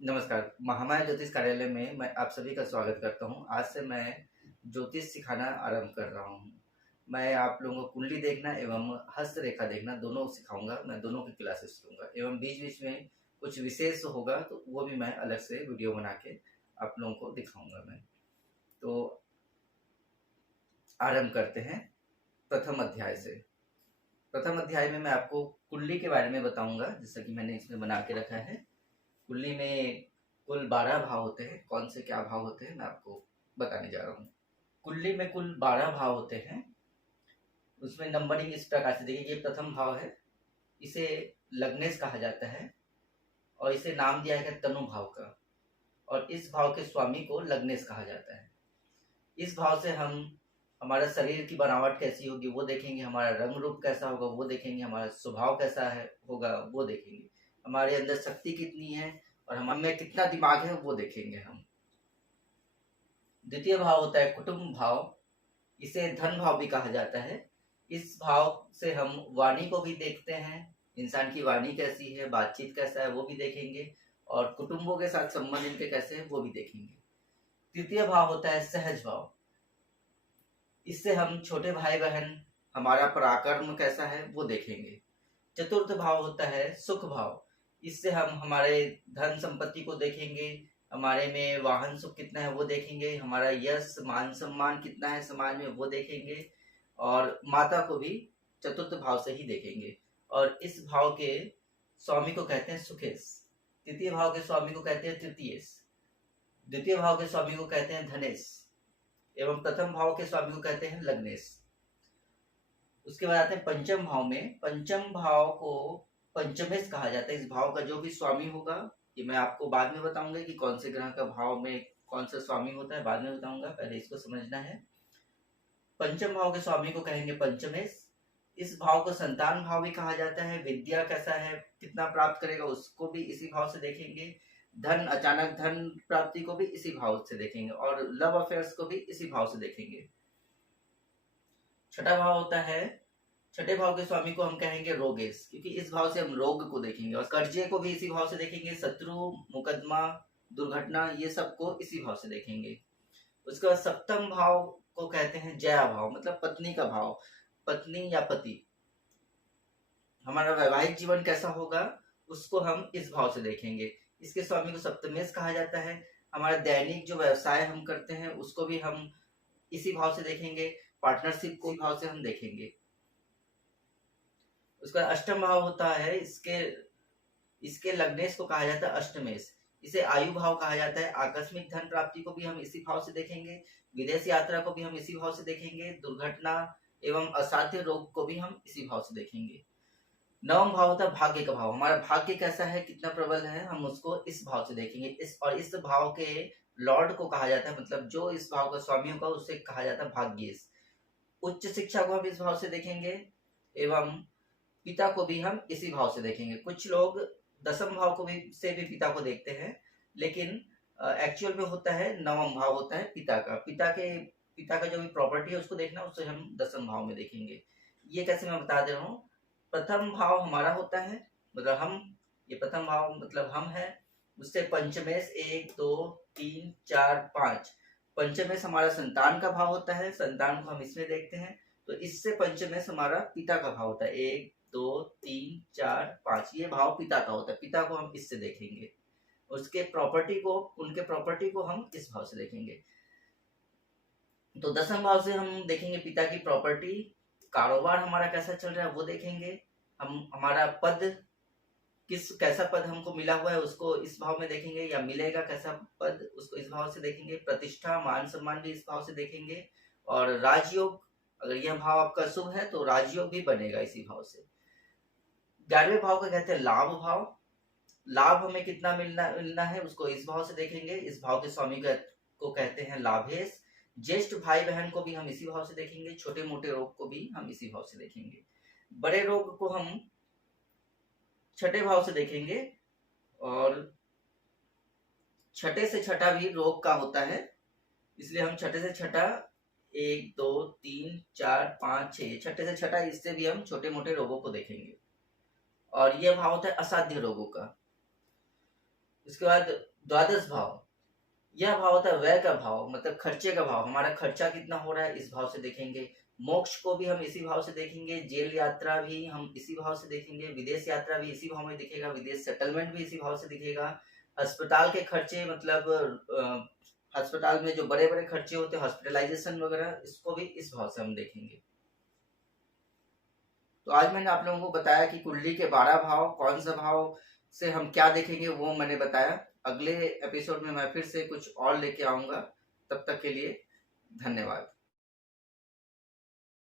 नमस्कार। महामाया ज्योतिष कार्यालय में मैं आप सभी का स्वागत करता हूं। आज से मैं ज्योतिष सिखाना आरंभ कर रहा हूं। मैं आप लोगों को कुंडली देखना एवं हस्तरेखा देखना दोनों सिखाऊंगा। मैं दोनों की क्लासेस लूँगा एवं बीच-बीच में कुछ विशेष होगा तो वो भी मैं अलग से वीडियो बना के आप लोगों को दिखाऊँगा मैं। तो आरंभ करते हैं प्रथम अध्याय से। प्रथम अध्याय में मैं आपको कुंडली के बारे में बताऊँगा, जैसा कि मैंने इसमें बना के रखा है। कुंडली में कुल 12 भाव होते हैं। कौन से क्या भाव होते हैं मैं आपको बताने जा रहा हूँ। कुंडली में कुल 12 भाव होते हैं। उसमें नंबरिंग इस प्रकार से देखिए, ये प्रथम भाव है, इसे लग्नेश कहा जाता है और इसे नाम दिया है तनु भाव का। और इस भाव के स्वामी को लग्नेश कहा जाता है। इस भाव से हम हमारा शरीर की बनावट कैसी होगी वो देखेंगे, हमारा रंग रूप कैसा होगा वो देखेंगे, हमारा स्वभाव कैसा है होगा वो देखेंगे, हमारे अंदर शक्ति कितनी है और हम में कितना दिमाग है वो देखेंगे हम। द्वितीय भाव होता है कुटुंब भाव, इसे धन भाव भी कहा जाता है। इस भाव से हम वाणी को भी देखते हैं, इंसान की वाणी कैसी है, बातचीत कैसा है वो भी देखेंगे और कुटुंबों के साथ संबंध इनके कैसे हैं वो भी देखेंगे। तृतीय भाव होता है सहज भाव, इससे हम छोटे भाई बहन, हमारा पराक्रम कैसा है वो देखेंगे। चतुर्थ भाव होता है सुख भाव, इससे हम हमारे धन संपत्ति को देखेंगे, हमारे में वाहन सुख कितना है वो देखेंगे, हमारा यश मान सम्मान कितना है समाज में वो देखेंगे और माता को भी चतुर्थ भाव से ही देखेंगे। और इस भाव के स्वामी को कहते हैं सुखेश, तृतीय भाव के स्वामी को कहते हैं तृतीयेश, द्वितीय भाव के स्वामी को कहते हैं धनेश एवं प्रथम भाव के स्वामी को कहते हैं लग्नेश। उसके बाद आते हैं पंचम भाव में। पंचम भाव को पंचमेश कहा जाता है। इस भाव का जो भी स्वामी होगा, ये मैं आपको बाद में बताऊंगा कि कौन से ग्रह का भाव में कौन सा स्वामी होता है, बाद में बताऊंगा, पहले इसको समझना है। पंचम भाव के स्वामी को कहेंगे पंचमेश। इस भाव को संतान भाव भी कहा जाता है। विद्या कैसा है, कितना प्राप्त करेगा उसको भी इसी भाव से देखेंगे। धन, अचानक धन प्राप्ति को भी इसी भाव से देखेंगे और लव अफेयर्स को भी इसी भाव से देखेंगे। छठा भाव होता है, छठे भाव के स्वामी को हम कहेंगे रोगेश, क्योंकि इस भाव से हम रोग को देखेंगे और कर्जे को भी इसी भाव से देखेंगे। शत्रु, मुकदमा, दुर्घटना, ये सब को इसी भाव से देखेंगे। उसके बाद सप्तम भाव को कहते हैं जया भाव, मतलब पत्नी का भाव, पत्नी या पति, हमारा वैवाहिक जीवन कैसा होगा उसको हम इस भाव से देखेंगे। इसके स्वामी को सप्तमेश कहा जाता है। हमारा दैनिक जो व्यवसाय हम करते हैं उसको भी हम इसी भाव से देखेंगे। पार्टनरशिप को भाव से हम देखेंगे। उसका अष्टम भाव होता है, इसके लग्नेश को कहा जाता है अष्टमेश, इसे आयु भाव कहा जाता है। आकस्मिक धन प्राप्ति को भी हम इसी भाव से देखेंगे, विदेश यात्रा को भी हम इसी भाव से देखेंगे, दुर्घटना एवं असाध्य रोग को भी हम इसी भाव से देखेंगे। नवम भाव होता है भाग्य का भाव, हमारा भाग्य कैसा है, कितना प्रबल है, हम उसको इस भाव से देखेंगे। इस भाव के लॉर्ड को कहा जाता है, मतलब जो इस भाव का स्वामी होगा उसे कहा जाता है भाग्येश। उच्च शिक्षा को हम इस भाव से देखेंगे एवं पिता को भी हम इसी भाव से देखेंगे। कुछ लोग दसम भाव को भी से भी पिता को देखते हैं, लेकिन एक्चुअल में होता है नवम भाव होता है पिता का। पिता का जो भी प्रॉपर्टी है उसको देखना, उसे हम दसम भाव में देखेंगे। ये कैसे मैं बता दे रहा हूँ। प्रथम भाव हमारा होता है, मतलब हम, ये प्रथम भाव मतलब हम है। उससे पंचमेश 1 2 3 4 5, पंचमेश हमारा संतान का भाव होता है, संतान को हम इसमें देखते हैं। तो इससे पंचमेश हमारा पिता का भाव होता है, 1 2 3 4 5, ये भाव पिता का होता है, पिता को हम इससे देखेंगे। उसके प्रॉपर्टी को, उनके प्रॉपर्टी को हम इस भाव से देखेंगे। तो दसम भाव से हम देखेंगे पिता की प्रॉपर्टी, कारोबार हमारा कैसा चल रहा है वो देखेंगे। हम हमारा पद, कैसा पद हमको मिला हुआ है उसको इस भाव में देखेंगे, या मिलेगा कैसा पद उसको इस भाव से देखेंगे। प्रतिष्ठा, मान सम्मान भी इस भाव से देखेंगे। और राजयोग, अगर यह भाव आपका शुभ है तो राजयोग भी बनेगा इसी भाव से। 11वें भाव को कहते हैं लाभ भाव, लाभ हमें कितना मिलना है उसको इस भाव से देखेंगे। इस भाव के स्वामी को कहते हैं लाभेश। ज्येष्ठ भाई बहन को भी हम इसी भाव से देखेंगे। छोटे मोटे रोग को भी हम इसी भाव से देखेंगे। बड़े रोग को हम छठे भाव से देखेंगे और छठे से छठा भी रोग का होता है, इसलिए हम छठे से छठा 1 2 3 4 5 6, छठे से छठा, इससे भी हम छोटे मोटे रोगों को देखेंगे। और यह भाव होता है असाध्य रोगों का। उसके बाद द्वादश भाव, यह भाव होता है व्यय का भाव, मतलब खर्चे का भाव, हमारा खर्चा कितना हो रहा है इस भाव से देखेंगे। मोक्ष को भी हम इसी भाव से देखेंगे, जेल यात्रा भी हम इसी भाव से देखेंगे, विदेश यात्रा भी इसी भाव में दिखेगा, विदेश सेटलमेंट भी इसी भाव से दिखेगा। अस्पताल के खर्चे, मतलब अस्पताल में जो बड़े बड़े खर्चे होते हैं, हॉस्पिटलाइजेशन वगैरह, इसको भी इस भाव से हम देखेंगे। तो आज मैंने आप लोगों को बताया कि कुंडली के 12 भाव, कौन सा भाव से हम क्या देखेंगे वो मैंने बताया। अगले एपिसोड में मैं फिर से कुछ और लेके आऊंगा। तब तक के लिए धन्यवाद।